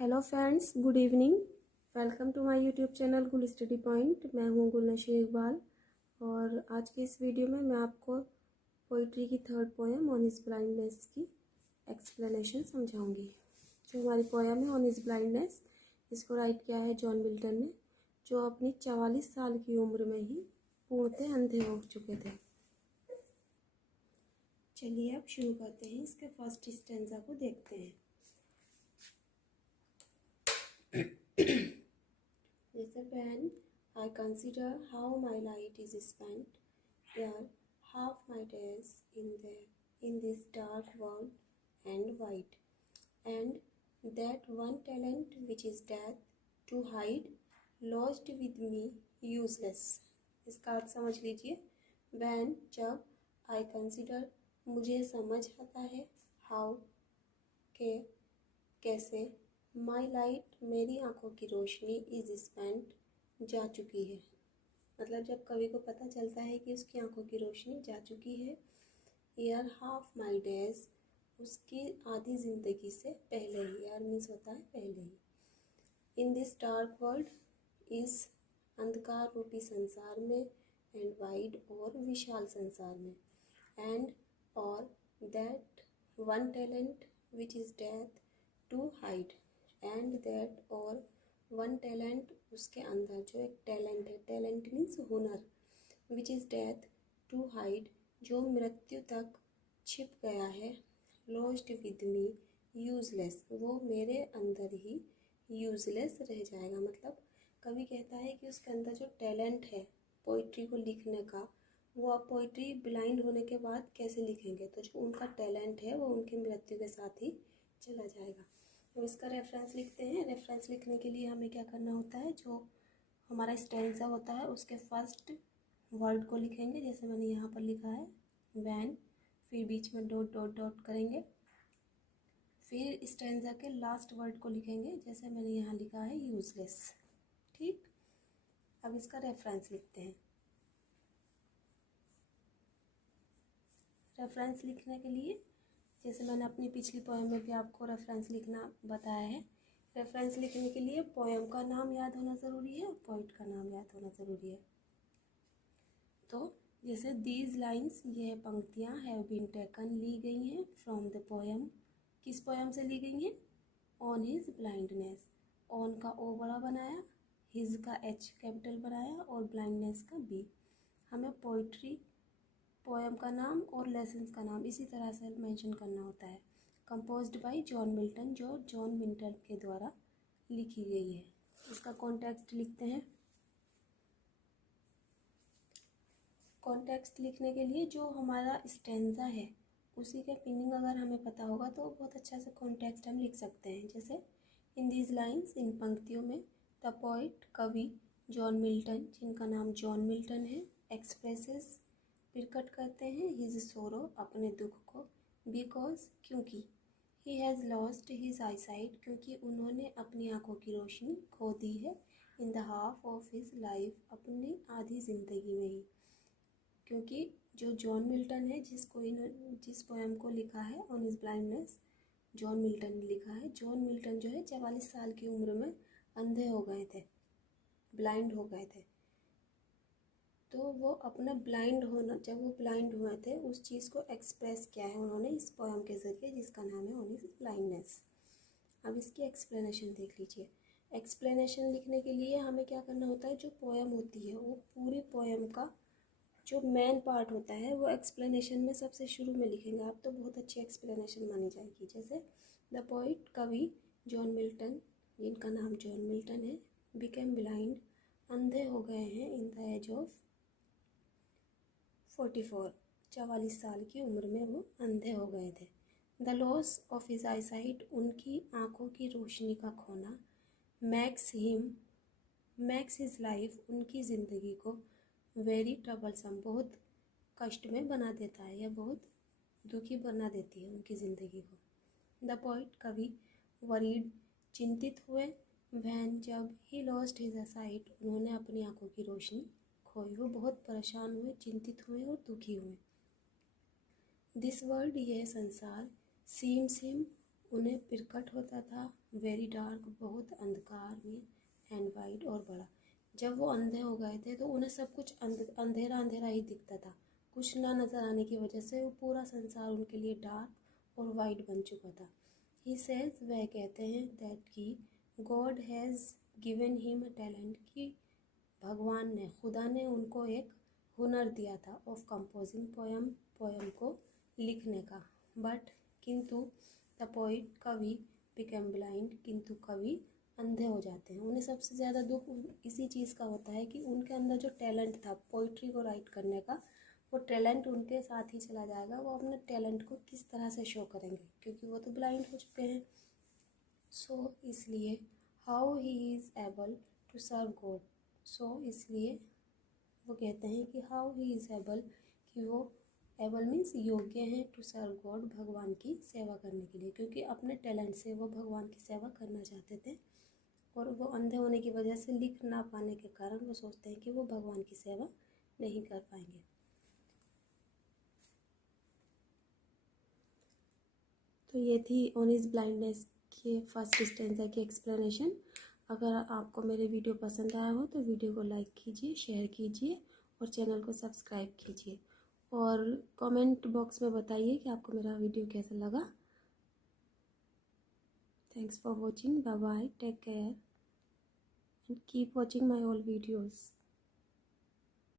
Hello friends, good evening. Welcome to my YouTube channel Gul study point. मैं हूँ गुलनशीर इकबाल और आज की इस वीडियो में मैं आपको पोइट्री की third poem on is blindness की एक्सप्लेनेशन समझाऊंगी। जो हमारी पोएम है ऑन इज ब्लाइंडनेस, इसको राइट किया है जॉन मिल्टन ने, जो अपनी 44 साल की उम्र में ही पूर्णतः अंधे हो चुके थे। चलिए अब शुरू करते हैं। इसके फर्स्ट स्टेंजा को देखते हैं। जैसे when I consider how my light is spent, here half my days in this dark world and white, and that one talent which is death to hide, lost with me useless। इसका अर्थ समझ लीजिए। when जब, I consider मुझे समझ आता है, how के कैसे, माई लाइट मेरी आंखों की रोशनी इज स्पेंट जा चुकी है। मतलब जब कवि को पता चलता है कि उसकी आंखों की रोशनी जा चुकी है। ईयर हाफ माई डेज, उसकी आधी ज़िंदगी से पहले ही, ईयर मीन्स होता है पहले ही। इन दिस डार्क वर्ल्ड, इस अंधकार रूपी संसार में, एंड वाइड और विशाल संसार में, एंड और that one talent which is death to hide, and that और वन टैलेंट, उसके अंदर जो एक टैलेंट है, टैलेंट मीन्स हुनर, which is death to hide, जो मृत्यु तक छिप गया है, लॉस्ट विद मी यूजलेस, वो मेरे अंदर ही यूजलेस रह जाएगा। मतलब कवि कहता है कि उसके अंदर जो टैलेंट है पोइट्री को लिखने का, वो आप पोइट्री ब्लाइंड होने के बाद कैसे लिखेंगे, तो जो उनका टैलेंट है वो उनकी मृत्यु के साथ ही चला जाएगा। तो इसका रेफरेंस लिखते हैं। रेफरेंस लिखने के लिए हमें क्या करना होता है, जो हमारा स्टैंजा होता है उसके फर्स्ट वर्ड को लिखेंगे। जैसे मैंने यहाँ पर लिखा है वैन, फिर बीच में डॉट डॉट डॉट करेंगे, फिर स्टैंजा के लास्ट वर्ड को लिखेंगे। जैसे मैंने यहाँ लिखा है यूजलेस। ठीक, अब इसका रेफरेंस लिखते हैं। रेफरेंस लिखने के लिए जैसे मैंने अपनी पिछली पोएम में भी आपको रेफरेंस लिखना बताया है। रेफरेंस लिखने के लिए पोएम का नाम याद होना ज़रूरी है और पोइट का नाम याद होना ज़रूरी है। तो जैसे दीज लाइन्स, ये पंक्तियाँ हैव बीन टेकन, ली गई हैं फ्रॉम द पोएम, किस पोएम से ली गई हैं, ऑन हिज ब्लाइंडनेस। ऑन का ओ बड़ा बनाया, हिज का एच कैपिटल बनाया और ब्लाइंडनेस का बी। हमें पोइट्री पोएम का नाम और लेसन्स का नाम इसी तरह से मेंशन करना होता है। कंपोज्ड बाय जॉन मिल्टन, जो जॉन मिल्टन के द्वारा लिखी गई है। इसका कॉन्टेक्स्ट लिखते हैं। कॉन्टेक्स्ट लिखने के लिए जो हमारा स्टैंजा है उसी के मीनिंग अगर हमें पता होगा तो बहुत अच्छा से कॉन्टेक्स्ट हम लिख सकते हैं। जैसे इन दीज लाइन्स, इन पंक्तियों में, द पोइट कवि जॉन मिल्टन, जिनका नाम जॉन मिल्टन है, एक्सप्रेसेस प्रकट करते हैं, हिज सोरो, अपने दुख को, बिकॉज क्योंकि, he has lost his I site, क्योंकि उन्होंने अपनी आंखों की रोशनी खो दी है, in the half of his life, अपनी आधी ज़िंदगी में ही। क्योंकि जो जॉन मिल्टन है, जिस पोएम को लिखा है on his blindness, John Milton ने लिखा है। जॉन मिल्टन जो है 44 साल की उम्र में अंधे हो गए थे, ब्लाइंड हो गए थे। तो वो अपना ब्लाइंड होना, जब वो ब्लाइंड हुए थे, उस चीज़ को एक्सप्रेस किया है उन्होंने इस पोएम के ज़रिए, जिसका नाम है ऑन हिज ब्लाइंडनेस। अब इसकी एक्सप्लेनेशन देख लीजिए। एक्सप्लेनेशन लिखने के लिए हमें क्या करना होता है, जो पोएम होती है वो पूरी पोएम का जो मेन पार्ट होता है वो एक्सप्लेनेशन में सबसे शुरू में लिखेंगे आप, तो बहुत अच्छी एक्सप्लेनेशन मानी जाएगी। जैसे द पोइट कवि जॉन मिल्टन, जिनका नाम जॉन मिल्टन है, बिकेम ब्लाइंड, अंधे हो गए हैं, इन द एज ऑफ 44 साल की उम्र में वो अंधे हो गए थे। The loss of his I site, उनकी आँखों की रोशनी का खोना, मैक्स हिज लाइफ, उनकी ज़िंदगी को, वेरी ट्रबलसम, बहुत कष्ट में बना देता है या बहुत दुखी बना देती है उनकी ज़िंदगी को। द पोइट कवि वरीड, चिंतित हुए, वैन जब, ही लॉस्ट हिज साइट, उन्होंने अपनी आँखों की रोशनी खोई, वो बहुत परेशान हुए, चिंतित हुए और दुखी हुए। दिस वर्ल्ड, यह संसार, सीम्स हिम, उन्हें प्रकट होता था, वेरी डार्क, बहुत अंधकार में, एंड वाइड और बड़ा। जब वो अंधे हो गए थे तो उन्हें सब कुछ अंधेरा अंधेरा ही दिखता था। कुछ ना नज़र आने की वजह से वो पूरा संसार उनके लिए डार्क और वाइट बन चुका था। ही सेज, वह कहते हैं, दैट कि God has given him a talent, कि भगवान ने, खुदा ने उनको एक हुनर दिया था, ऑफ कंपोजिंग पोयम, पोयम को लिखने का। बट किंतु द पोइट, कवि, बिकम ब्लाइंड, किंतु कवि अंधे हो जाते हैं। उन्हें सबसे ज़्यादा दुख इसी चीज़ का होता है कि उनके अंदर जो टैलेंट था पोइट्री को राइट करने का, वो टैलेंट उनके साथ ही चला जाएगा। वो अपने टैलेंट को किस तरह से शो करेंगे, क्योंकि वो तो ब्लाइंड हो चुके हैं। सो इसलिए how he is able to serve God, so इसलिए वो कहते हैं कि हाउ ही इज़ एबल, कि वो एबल मीन्स योग्य हैं, टू सर्व गॉड, भगवान की सेवा करने के लिए, क्योंकि अपने टैलेंट से वो भगवान की सेवा करना चाहते थे। और वो अंधे होने की वजह से लिख ना पाने के कारण वो सोचते हैं कि वो भगवान की सेवा नहीं कर पाएंगे। तो ये थी ऑन हिज ब्लाइंडनेस के फर्स्ट स्टेंजा की एक्सप्लेनेशन। अगर आपको मेरे वीडियो पसंद आया हो तो वीडियो को लाइक कीजिए, शेयर कीजिए और चैनल को सब्सक्राइब कीजिए। और कमेंट बॉक्स में बताइए कि आपको मेरा वीडियो कैसा लगा। Thanks for watching, bye bye, take care and keep watching my all videos.